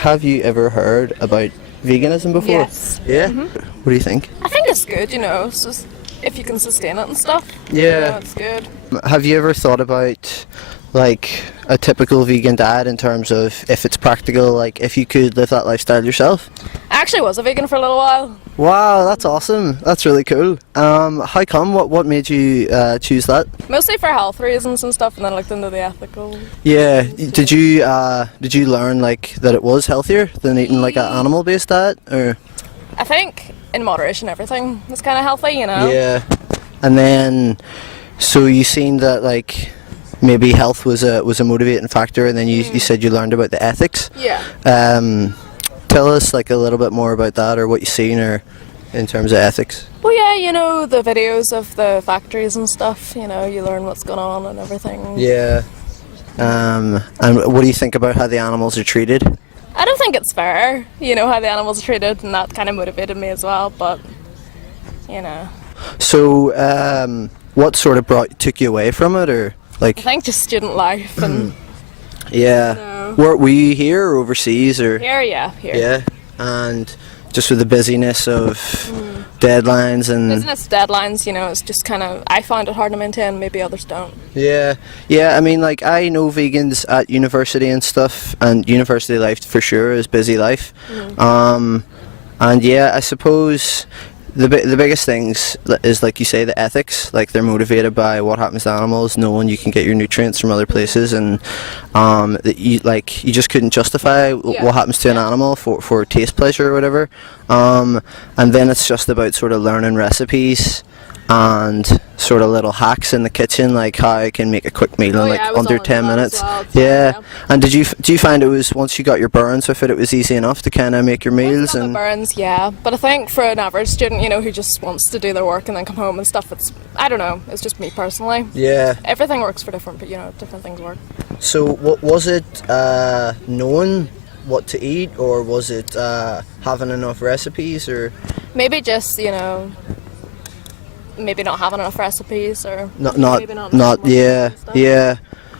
Have you ever heard about veganism before? Yes. Yeah? What do you think? I think it's good, it's just if you can sustain it and stuff. Yeah. It's good. Have you ever thought about like a typical vegan diet in terms of if it's practical, like if you could live that lifestyle yourself? I actually was a vegan for a little while. Wow, that's awesome. That's really cool. How come? What made you choose that? Mostly for health reasons and stuff, and then I looked into the ethical. Yeah. Did you learn like that it was healthier than eating like an animal-based diet, or? I think in moderation everything was kind of healthy, Yeah. And then, so you seen that like maybe health was a motivating factor, and then you said you learned about the ethics. Yeah. Tell us like a little bit more about that, or what you've seen, or in terms of ethics. Well, yeah, the videos of the factories and stuff, you learn what's going on and everything. Yeah. And what do you think about how the animals are treated? I don't think it's fair, how the animals are treated, and that kind of motivated me as well, but, So, what sort of took you away from it, or like? I think just student life and... Yeah. Were you here or overseas, or? Here, yeah, here. Yeah. And just with the busyness of deadlines and... Business deadlines, it's just kind of... I find it hard to maintain, maybe others don't. Yeah. Yeah, I mean, like, I know vegans at university and stuff, and university life for sure is busy life. And yeah, I suppose the biggest things is, like you say, the ethics. Like, they're motivated by what happens to animals, knowing you can get your nutrients from other places, and that you just couldn't justify what happens to an animal for taste pleasure or whatever. And then it's just about sort of learning recipes and sort of little hacks in the kitchen, like how I can make a quick meal in like under 10 minutes. Well, yeah. And do you find it was, once you got your burns with it, it was easy enough to kind of make your meals? And burns, yeah. But I think for an average student, who just wants to do their work and then come home and stuff, I don't know, it's just me personally. Yeah. Everything works for different things work. So what was it, knowing what to eat, or was it having enough recipes, or? Maybe just, maybe not having enough recipes, or not yeah.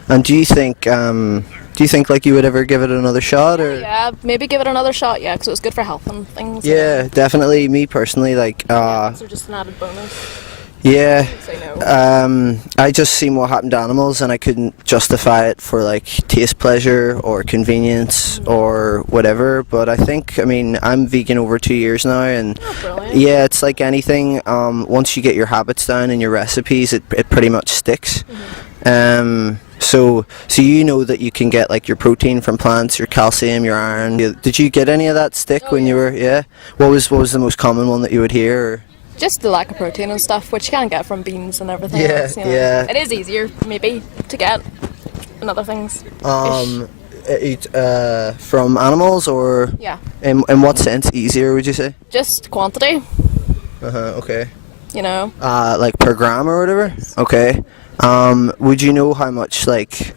And do you think like you would ever give it another shot, or? Yeah, maybe give it another shot, yeah, because it was good for health and things. Yeah, definitely. Me personally, like so just an added bonus. Yeah. Say no. I just seen what happened to animals, and I couldn't justify it for like taste pleasure or convenience or whatever. But I mean, I'm vegan over 2 years now, and yeah, it's like anything. Once you get your habits down and your recipes, it pretty much sticks. So you know that you can get like your protein from plants, your calcium, your iron. Did you get any of that stick when you were? Yeah. What was the most common one that you would hear? Or? Just the lack of protein and stuff, which you can't get from beans and everything else. Yeah. It is easier, maybe, to get and other things. From animals, or? Yeah. In what sense easier, would you say? Just quantity. Okay. Like per gram or whatever? Okay. Would you know how much like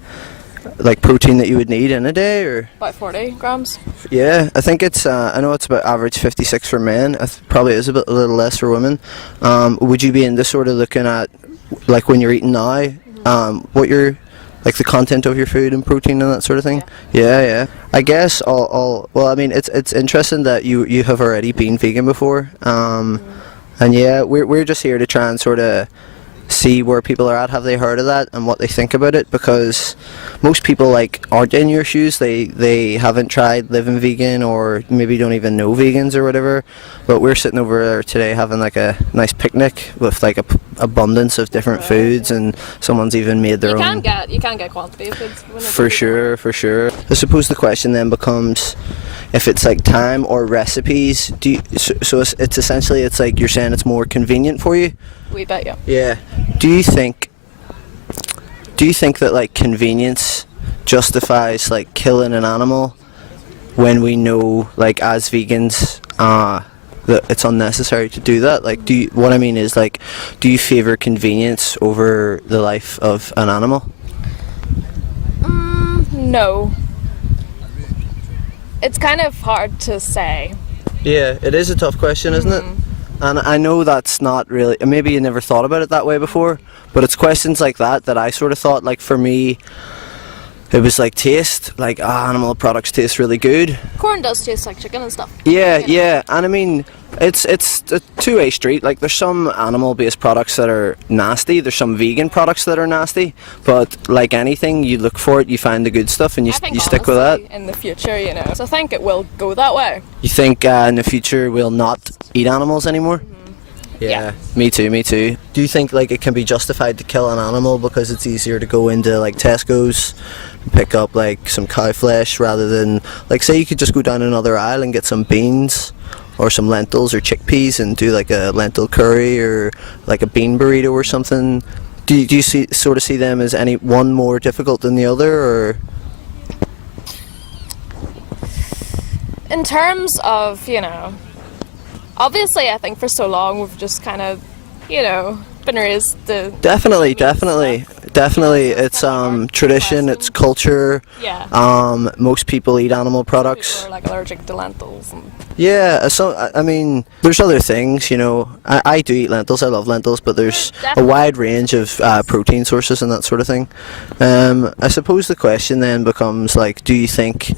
protein that you would need in a day, or? About 40 grams. Yeah, I think it's, I know it's about average 56 for men. Probably is a little less for women. Would you be into sort of looking at, like when you're eating now, what your, like the content of your food and protein and that sort of thing? Yeah. I guess well, I mean, it's interesting that you have already been vegan before. And yeah, we're just here to try and sort of see where people are at. Have they heard of that and what they think about it? Because most people like aren't in your shoes. They haven't tried living vegan, or maybe don't even know vegans or whatever. But we're sitting over there today having like a nice picnic with like a abundance of different foods, and someone's even made their own. You can get quantity of foods. For sure. I suppose the question then becomes, if it's like time or recipes, so it's essentially, it's like you're saying it's more convenient for you? We bet, yeah. Yeah. Do you think that like convenience justifies like killing an animal, when we know, like as vegans, that it's unnecessary to do that? Like, what I mean is, like, do you favour convenience over the life of an animal? No. It's kind of hard to say. Yeah, it is a tough question, isn't it? And I know that's not really, maybe you never thought about it that way before, but it's questions like that I sort of thought, like for me, it was like taste, like animal products taste really good. Corn does taste like chicken and stuff. Yeah, You know. yeah, and I mean, it's a two-way street. Like, there's some animal-based products that are nasty. There's some vegan products that are nasty. But like anything, you look for it, you find the good stuff, and I think you stick with that. honestly, in the future, you know, so I think it will go that way. You think in the future we'll not eat animals anymore? Yeah, me too, me too. Do you think like it can be justified to kill an animal because it's easier to go into like Tesco's and pick up like some cow flesh rather than, like, say you could just go down another aisle and get some beans or some lentils or chickpeas and do like a lentil curry or like a bean burrito or something? Do you sort of see them as any one more difficult than the other, or? In terms of, you know, obviously I think for so long we've just kind of, you know, been raised to... Definitely. Yeah, It's our tradition, it's culture. Yeah. Most people eat animal products. People are like allergic to lentils and... Yeah, so I mean, there's other things, you know. I do eat lentils. I love lentils, but there's a Definitely. wide range of protein sources and that sort of thing. I suppose the question then becomes like, do you think,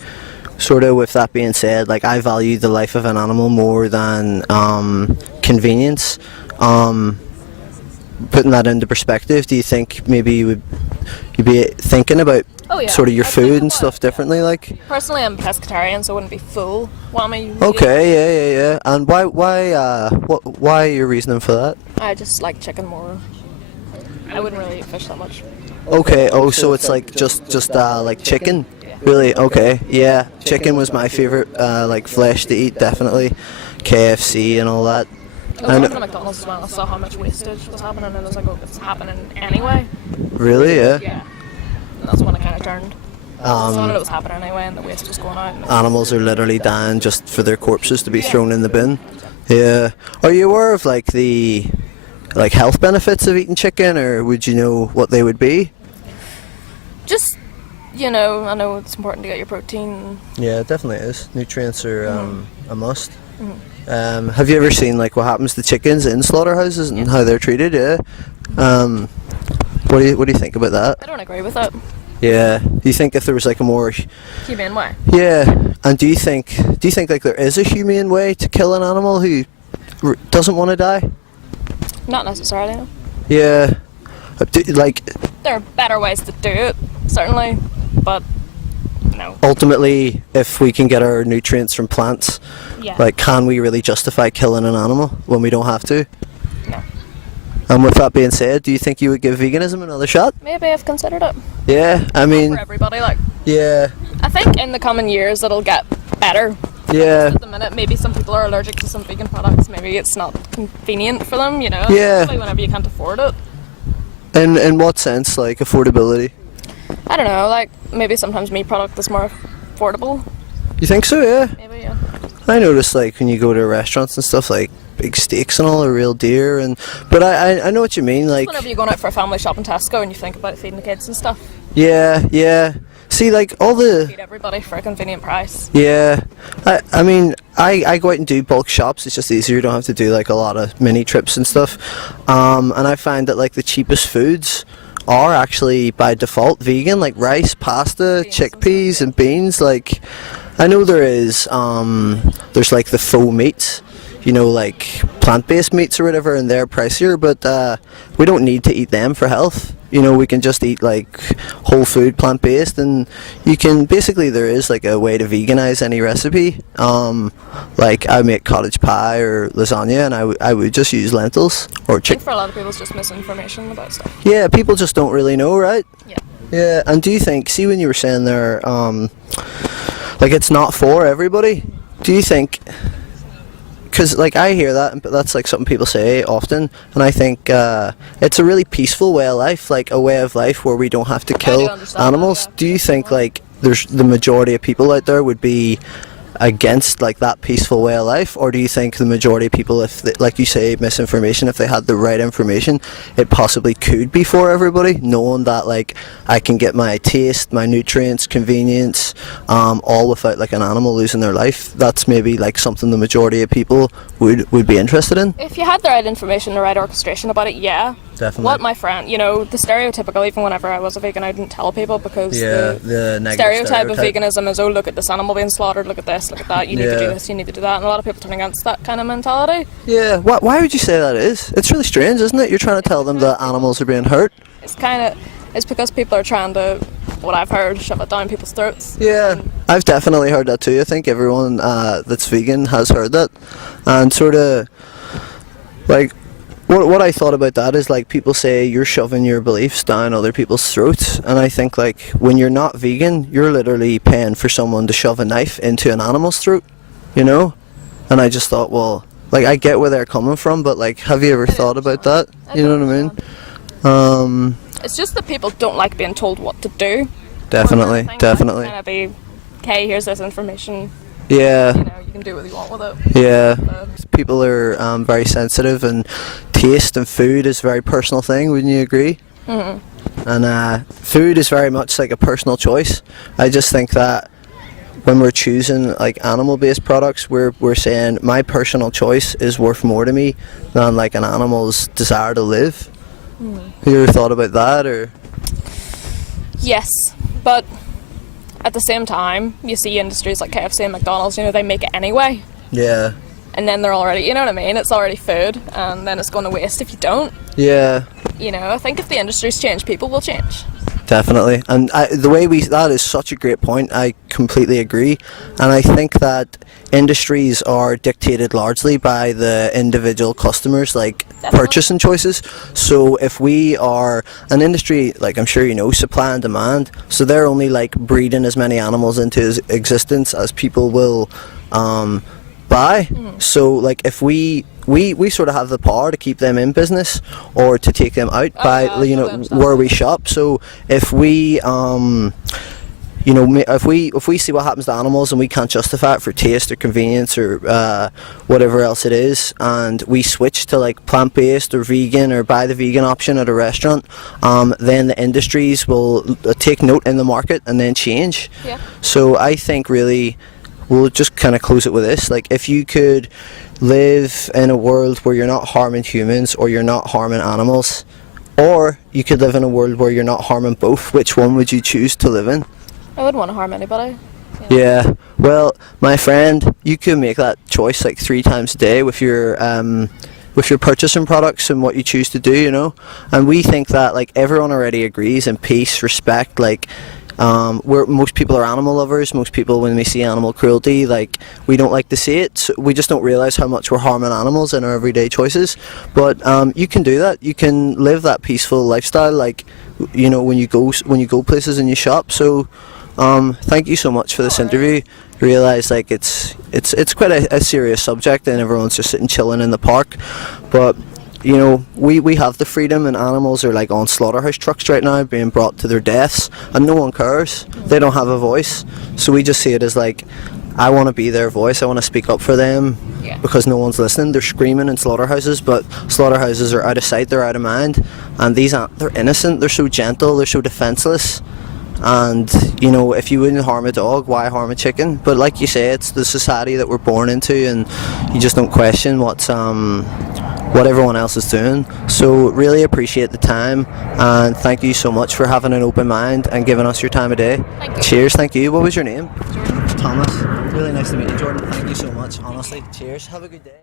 sort of with that being said, like, I value the life of an animal more than convenience. Putting that into perspective, do you think maybe you'd be thinking about Oh, yeah. sort of your I'd think food and about stuff it, differently, like? Personally, I'm pescatarian, so I wouldn't be full while me eating. Okay, yeah. And why your reasoning for that? I just like chicken more. I wouldn't really eat fish that much. Okay. Oh, so it's like just like chicken. Really? Okay. Yeah. Chicken was my favorite like flesh to eat, definitely. KFC and all that. I was working at McDonald's as well. I saw how much wastage was happening, and I was like, "Oh, it's happening anyway." Really? Yeah. Yeah. And that's when I kind of turned. I saw that it was happening anyway, and the waste was going out. And Animals are literally dying just for their corpses to be thrown in the bin. Yeah. Are you aware of like the like health benefits of eating chicken, or would you know what they would be? just, you know, I know it's important to get your protein. Yeah, it definitely is. Nutrients are a must. Have you ever seen like what happens to chickens in slaughterhouses and how they're treated? Yeah. What do you think about that? I don't agree with it. Yeah. Do you think if there was like a more Humane way. yeah, and do you think like there is a humane way to kill an animal who doesn't want to die? Not necessarily, no. Yeah. Like There are better ways to do it, certainly, but no. ultimately, if we can get our nutrients from plants, Yeah. like, can we really justify killing an animal when we don't have to? No. And with that being said, do you think you would give veganism another shot? Maybe I've considered it. Yeah, I mean, For everybody, like, yeah, I think in the coming years it'll get better. yeah, At the minute, maybe some people are allergic to some vegan products. Maybe it's not convenient for them, you know. Yeah. Especially whenever you can't afford it. in what sense, like affordability? I don't know. Like maybe sometimes meat product is more affordable. You think so? Yeah. Maybe yeah. I notice like when you go to restaurants and stuff, like big steaks and all are real dear, but I know what you mean, like Whenever you're going out for a family shop in Tesco and you think about feeding the kids and stuff, yeah. See, like all the feed everybody for a convenient price. yeah, I mean, I go out and do bulk shops. It's just easier. You don't have to do like a lot of mini trips and stuff. And I find that like the cheapest foods are actually by default vegan, like rice, pasta, Beans and chickpeas, stuff, and beans. Like, I know there is, there's like the faux meats, you know, like plant-based meats or whatever, and they're pricier, but we don't need to eat them for health. You know, we can just eat like whole food, plant-based, and you can basically, there is like a way to veganize any recipe. Like I make cottage pie or lasagna, and I would just use lentils or I think chicken. for a lot of people it's just misinformation about stuff. Yeah, people just don't really know, right? Yeah. Yeah, and do you think, see when you were saying there, like it's not for everybody, do you think, because like I hear that, but that's like something people say often, and I think it's a really peaceful way of life, like a way of life where we don't have to kill understand animals. that, yeah. Do you think like there's the majority of people out there would be against like that peaceful way of life, or do you think the majority of people, if they, like you say, misinformation, if they had the right information, it possibly could be for everybody, knowing that like I can get my taste, my nutrients, convenience, all without like an animal losing their life? That's maybe like something the majority of people would be interested in. If you had the right information, the right orchestration about it, yeah. Definitely. what my friend, the stereotypical, even whenever I was a vegan, I didn't tell people because the negative stereotype of veganism is, oh, look at this animal being slaughtered, look at this, look at that, you need to do this, you need to do that, and a lot of people turn against that kind of mentality. Yeah, why would you say that is? It's really strange, isn't it? You're trying to tell them that animals are being hurt. It's because people are trying to, what I've heard, shove it down people's throats. Yeah, I've definitely heard that too. I think everyone that's vegan has heard that, and sort of like what I thought about that is like people say you're shoving your beliefs down other people's throats, and I think like when you're not vegan, you're literally paying for someone to shove a knife into an animal's throat, and I just thought, well, like I get where they're coming from, but like have you ever thought about that? You know what I mean? It's just that people don't like being told what to do. Definitely. Kind of be, okay, here's this information. Yeah. You can do what you want with it. Yeah. People are very sensitive, and taste and food is a very personal thing. Wouldn't you agree? Mm-hmm. And food is very much like a personal choice. I just think that when we're choosing like animal-based products, we're saying my personal choice is worth more to me than like an animal's desire to live. Have you ever thought about that, or? Yes, but at the same time, you see industries like KFC and McDonald's, they make it anyway. Yeah. And then they're already, you know what I mean? It's already food, and then it's going to waste if you don't. Yeah. I think if the industries change, people will change. Definitely, and that is such a great point. I completely agree, and I think that industries are dictated largely by the individual customers, like purchasing choices. So if we are an industry, like I'm sure supply and demand, so they're only like breeding as many animals into existence as people will buy. So like if we sort of have the power to keep them in business or to take them out by where we shop. So if we if we see what happens to animals and we can't justify it for taste or convenience or whatever else it is, and we switch to like plant-based or vegan or buy the vegan option at a restaurant, then the industries will take note in the market and then change. Yeah. So I think really we'll just kind of close it with this. Like if you could live in a world where you're not harming humans or you're not harming animals, or you could live in a world where you're not harming both, which one would you choose to live in? I wouldn't want to harm anybody. Yeah. Well, my friend, you could make that choice like 3 times a day with your purchasing products and what you choose to do, and we think that like everyone already agrees in peace, respect, like most people are animal lovers. Most people, when we see animal cruelty, like we don't like to see it. So we just don't realize how much we're harming animals in our everyday choices. But you can do that. You can live that peaceful lifestyle, like when you go places and you shop. So thank you so much for this interview. Realize like it's quite a serious subject, and everyone's just sitting chilling in the park, but we have the freedom, and animals are like on slaughterhouse trucks right now being brought to their deaths, and no one cares. They don't have a voice. So we just see it as like, I want to be their voice. I want to speak up for them, because no one's listening. They're screaming in slaughterhouses, but slaughterhouses are out of sight, they're out of mind, and they're innocent. They're so gentle, they're so defenseless. And if you wouldn't harm a dog, why harm a chicken? But like you say, it's the society that we're born into, and you just don't question what everyone else is doing. So really appreciate the time, and thank you so much for having an open mind and giving us your time of day. Thank you. Cheers. Thank you. What was your name? Jordan. Thomas. Really nice to meet you, Jordan. Thank you so much. Honestly, cheers. Have a good day.